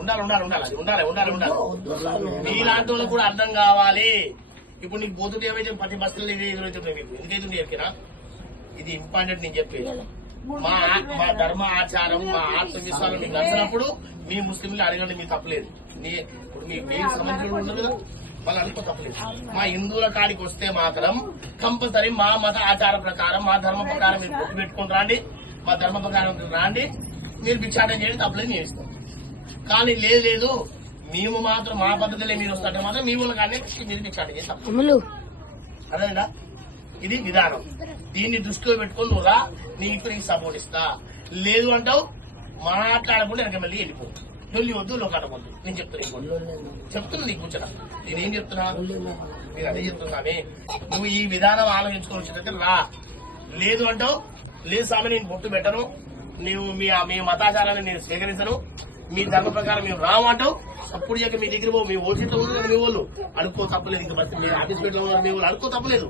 ఉండాలి ఉండాలి ఉండాలి అది ఉండాలి ఉండాలి ఉండాలి మీలాంటి వాళ్ళకి కూడా అర్థం కావాలి. ఇప్పుడు నీకు బోధుడు ఏమైతే ప్రతి బస్సులు ఎదురైతే మీకు ఎందుకైతుంది చెప్పినా ఇది ఇంపార్టెంట్. నేను చెప్పేది మా ధర్మ ఆచారం మా ఆత్మవిశ్వాసం మీకు నచ్చినప్పుడు మీ ముస్లింలు అడగండి, మీకు తప్పలేదు. ఇప్పుడు మీకు సంబంధించిన ఉండదు కదా, వాళ్ళు అనుకో తప్పలేదు. మా హిందువుల కాడికి వస్తే మాత్రం కంపల్సరీ మా మత ఆచార ప్రకారం మా ధర్మ ప్రకారం మీరు బొట్టు పెట్టుకుని రాండి, మా ధర్మ ప్రకారం రాండి, మీరు భిక్షాటం చేయండి, తప్పలేదు మేము ఇస్తాం. కానీ లేదు మేము మాత్రం మా పద్ధతిలో మీరు వస్తుంటే మాత్రం మీ ఊళ్ళో కానీ మీరు భిక్షాటం చేస్తాం. అదేనా ఇది విధానం. దీన్ని దృష్టిలో పెట్టుకుని నువ్వు రా, నీకు నీకు సపోర్ట్ ఇస్తా. లేదు అంటావు మాట్లాడకుండా వెనక మళ్ళీ వెళ్ళిపో. లొల్లి వద్దు, లోకాటవద్దు. నేను చెప్తున్నా నీకు కూర్చోరా. నేనేం చెప్తున్నా, నేను అదే చెప్తున్నానే. నువ్వు ఈ విధానం ఆలోచించుకోవచ్చు రా. లేదు అంటావు, లేదు స్వామి నేను బొట్టు పెట్టను, నీవు మీ మతాచారాన్ని నేను స్వీకరించను, మీ ధర్మ ప్రకారం మేము రామంటావు. అప్పుడు ఇక మీ దగ్గర మీ ఓసిట్లో ఉన్నారు మీ వాళ్ళు అనుకో తప్పలేదు. ఇంకా బస్ మీరు ఆఫీస్ పెట్లో ఉన్నారు మీ వాళ్ళు అనుకో తప్పలేదు.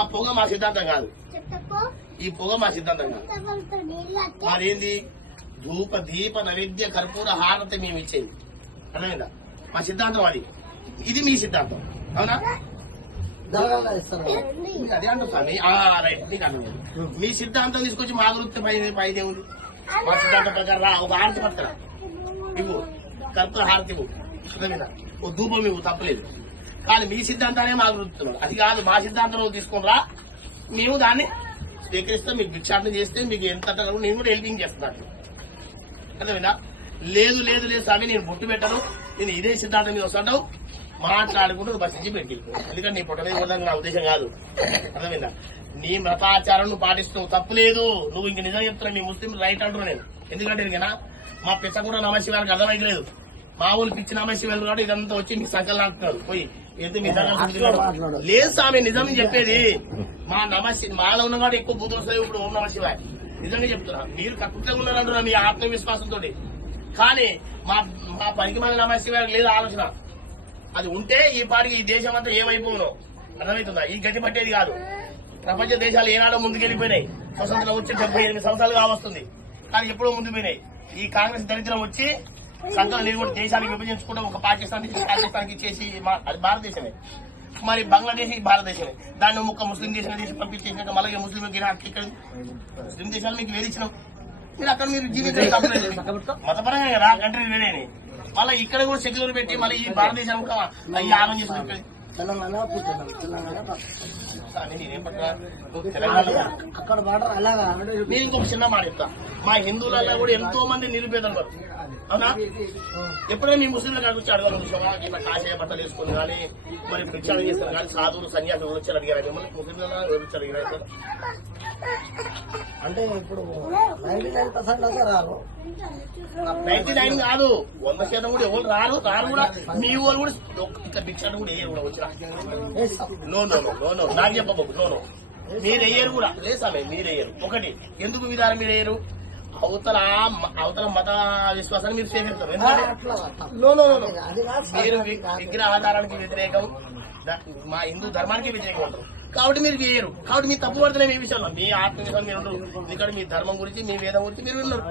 ఆ పొగ మా సిద్ధాంతం కాదు, ఈ పొగ మా సిద్ధాంతం కాదు. మరేంది ధూప దీప నైవేద్య కర్పూర హారతి మేము ఇచ్చేది అర్థమైందా? మా సిద్ధాంతం అది, ఇది మీ సిద్ధాంతం అవునా? అదే అంటుంది రైట్. నీకు అర్థమైంది. మీ సిద్ధాంతం తీసుకొచ్చి మా గురించి పైదే ఉంది. మా సిద్ధాంతం ప్రకారం రా, ఒక హారతి పడతారా ఇవ్వు, కర్పూర హారతి ఇవ్వు అర్థమైందా, ఓ ధూపం ఇవ్వు తప్పలేదు. కానీ మీ సిద్ధాంతానే మాకు గుర్తున్నాడు, అది కాదు. మా సిద్ధాంతం తీసుకుని రా, మేము దాన్ని స్వీకరిస్తాం. మీకు భిక్షాటన చేస్తే మీకు ఎంత నేను కూడా హెల్పింగ్ చేస్తున్నాను అర్థమైందా? లేదు లేదు లేదు స్వామి నేను బొట్టు పెట్టను, నేను ఇదే సిద్ధాంతం మీద వస్తాను మాట్లాడుకుంటూ బస్ నుంచి పెట్టి. ఎందుకంటే నీ పుట్టలేదు కూడా నా ఉద్దేశం కాదు అర్థమైందా? నీ మతాచారం నువ్వు పాటిస్తున్నావు తప్పులేదు. నువ్వు ఇంక నిజం చెప్తున్నావు, నీ ముస్లిం రైట్ అంటున్నావు నేను. ఎందుకంటే ఇంకనా మా పిచ్చ కూడా నమశివానికి అర్థమైతలేదు. మా ఊళ్ళు పిచ్చి నమశివాలు కూడా ఇదంతా వచ్చి మీ సంకల్ అంటున్నారు పోయి ఎందుకు మీ లేదు స్వామి నిజం చెప్పేది. మా మాలో ఉన్న వాడు ఎక్కువ బుద్ధి వస్తాయి. ఇప్పుడు ఓం నమ శివాయ నిజంగా చెప్తున్నా, మీరు కక్కుగా ఉన్నారంటున్నా మీ ఆత్మవిశ్వాసంతో. కానీ మా పనికి మంది నమ శివాయ లేదు ఆలోచన. అది ఉంటే ఈ పాటికి ఈ దేశం అంతా ఏమైపోను అర్థమవుతుందా? ఈ గతి పట్టేది కాదు. ప్రపంచ దేశాలు ఏనాడో ముందుకెళ్లిపోయినాయి. స్వతంత్రం వచ్చి 78 సంవత్సరాలు కావస్తుంది, కానీ ఎప్పుడో ముందు పోయినాయి. ఈ కాంగ్రెస్ దరిద్రం వచ్చి సంఘం నేను కూడా దేశానికి విభజించుకుంటే ఒక పాకిస్తాన్కి ఇచ్చేసి అది భారతదేశమే, మరి బంగ్లాదేశ్ భారతదేశమే. దాన్ని ఒక్క ముస్లిం దేశం తీసి పంపించేసినాక మళ్ళీ ముస్లిం ఇక్కడ ముస్లిం దేశాలు మీకు వేధించినాం. మీరు అక్కడ మీరు జీవితం తప్పలేదు మతపరంగా కదా కంట్రీ వేరేని. మళ్ళీ ఇక్కడ కూడా సెక్యులర్ పెట్టి మళ్ళీ ఈ భారతదేశం ఈ ఆలోచన చేసుకుంటే నేను ఇంకొక చిన్న మాట చెప్తా. మా హిందువులలో కూడా ఎంతో మంది నిరుపేదలు అవునా? ఎప్పుడైనా మీ ముస్లింల కాడికి వచ్చి అడగాలి చూసావా? ఇట్లా కాషాయ బట్టలు వేసుకుని కానీ మరి భిక్షాలు చేస్తారు కానీ సాధువులు సన్యాసులు వచ్చి అడిగారు. మిమ్మల్ని ముస్లింలలో వచ్చి అడిగారు అంటే ఇప్పుడు 99% రారు, 99 కాదు 100% కూడా ఎవరు రారు కూడా. మీ వాళ్ళు కూడా ఇక్కడ భిక్షాటం కూడా వేయరు కూడా వచ్చిన నో నో నో నో నాకు చెప్పబోదు నో నో మీరు వేయరు కూడా లేసా మీరు వేయరు. ఒకటి ఎందుకు విధానం మీరు వేయరు? అవతల మత విశ్వాసాన్ని మీరు స్వీకరిస్తారు. మీరు విగ్రహ ఆధారానికి వ్యతిరేకం, మా హిందూ ధర్మానికి వ్యతిరేకం ఉంటారు కాబట్టి మీరు వేయరు. కాబట్టి మీరు తప్పు పడుతున్నాయి మీ విషయంలో. మీ ఆత్మవిశ్వాసం మీరు ఉండరు, ఎందుకంటే మీ ధర్మం గురించి మీ వేదం గురించి మీరు ఉన్నారు.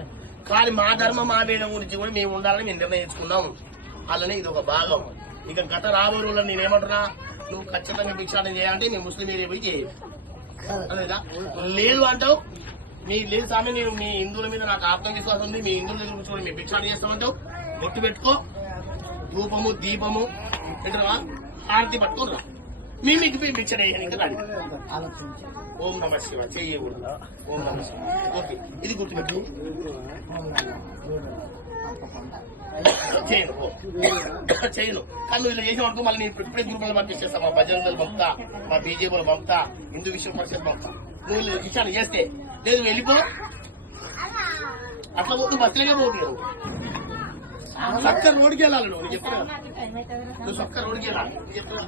కానీ మా ధర్మం మా వేదం గురించి కూడా మేము ఉండాలని మేము నిర్ణయించుకున్నాం. అలానే ఇది ఒక భాగం. ఇక గత రాబో రోజుల్లో నేనేమంటున్నా, నువ్వు ఖచ్చితంగా భిక్షాటం చేయాలంటే మీ ముస్లిం ఏరియా పోయి చేయాలి అదేదా? లేదు అంటావు మీ లేదు స్వామి నేను మీ హిందువుల మీద నాకు ఆత్మవిశ్వాసం ఉంది, మీ హిందువుల దగ్గర కూర్చొని మేము భిక్షాటం చేస్తామంటావు. గుర్తు పెట్టుకో, ధూపము దీపము ఏంటరా హారతి పట్టుకోరా మీకు భిక్ష చేయడానికి రాదు. ఓం నమ శివ చేయకూడదు. ఓం నమ శివ ఓకే ఇది గుర్తుపెట్టు. చేయను కానీ నువ్వు ఇలా చేసిన వరకు మళ్ళీ నేను ఇప్పుడే గ్రూపులు పంపించేస్తా. మా భజనలు పంపుతా, మా బీజేపీలు పంపుతా, హిందూ విశ్వ పరిషత్ పంపుతా. నువ్వు ఇలా విషయాలు చేస్తే లేదు వెళ్ళిపో. అట్లా పోతు బస్సులకే పోతున్నావు. సక్క రోడ్డుకి వెళ్ళాలి. నువ్వు చెప్తున్నా నువ్వు సక్క రోడ్డుకి వెళ్ళాలి. చెప్తున్నా